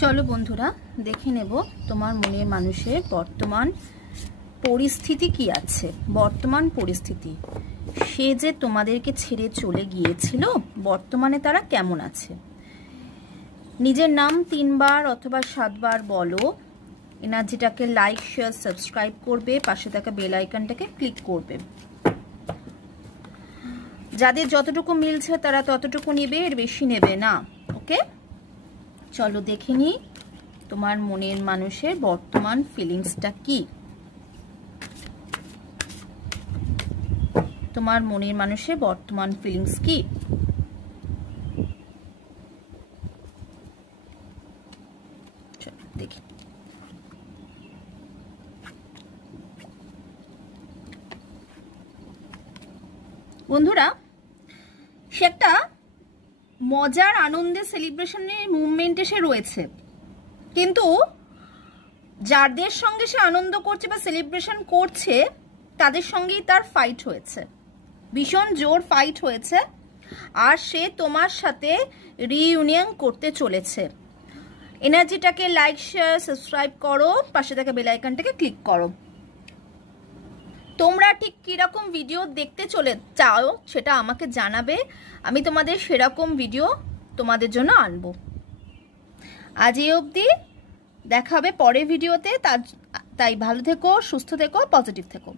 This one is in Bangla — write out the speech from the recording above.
চলো বন্ধুরা দেখে নেব তোমার মনের মানুষের বর্তমান পরিস্থিতি কি আছে। বর্তমান পরিস্থিতি, সে যে তোমাদেরকে ছেড়ে চলে গিয়েছিল, বর্তমানে তারা কেমন আছে। নিজের নাম 3 বার অথবা 7 বার বলো। এনার্জিটাকে লাইক, শেয়ার, সাবস্ক্রাইব করবে, পাশে থাকা বেল আইকনটাকে ক্লিক করবে। যাদের যতটুকু মিলছে তারা ততটুকু নেবে, এর বেশি নেবে না। ওকে, চলো দেখে নি তোমার মনের মানুষের বর্তমান ফিলিংসটা কি। তোমার মনের মানুষের বর্তমান ফিলিংস কি। চলো দেখি। বন্ধুরা, সে একটা মজার, আনন্দে, সেলিব্রেশনের মুভমেন্টে সে রয়েছে, কিন্তু যাদের সঙ্গে সে আনন্দ করছে বা সেলিব্রেশন করছে তাদের সঙ্গেই তার ফাইট হয়েছে, ভীষণ জোর ফাইট হয়েছে। আর সে তোমার সাথে রিইউনিয়ন করতে চলেছে। এনার্জিটাকে লাইক, শেয়ার, সাবস্ক্রাইব করো, পাশে থাকা বেল আইকনটাকে ক্লিক করো। তোমরা ঠিক কিরকম ভিডিও দেখতে চলে চাও সেটা আমাকে জানাবে, আমি তোমাদের সেরকম ভিডিও তোমাদের জন্য আনবো। আজ এই অবধি, দেখা হবে পরের ভিডিওতে। তাই ভালো থেকো, সুস্থ থেকো, পজিটিভ থেকো।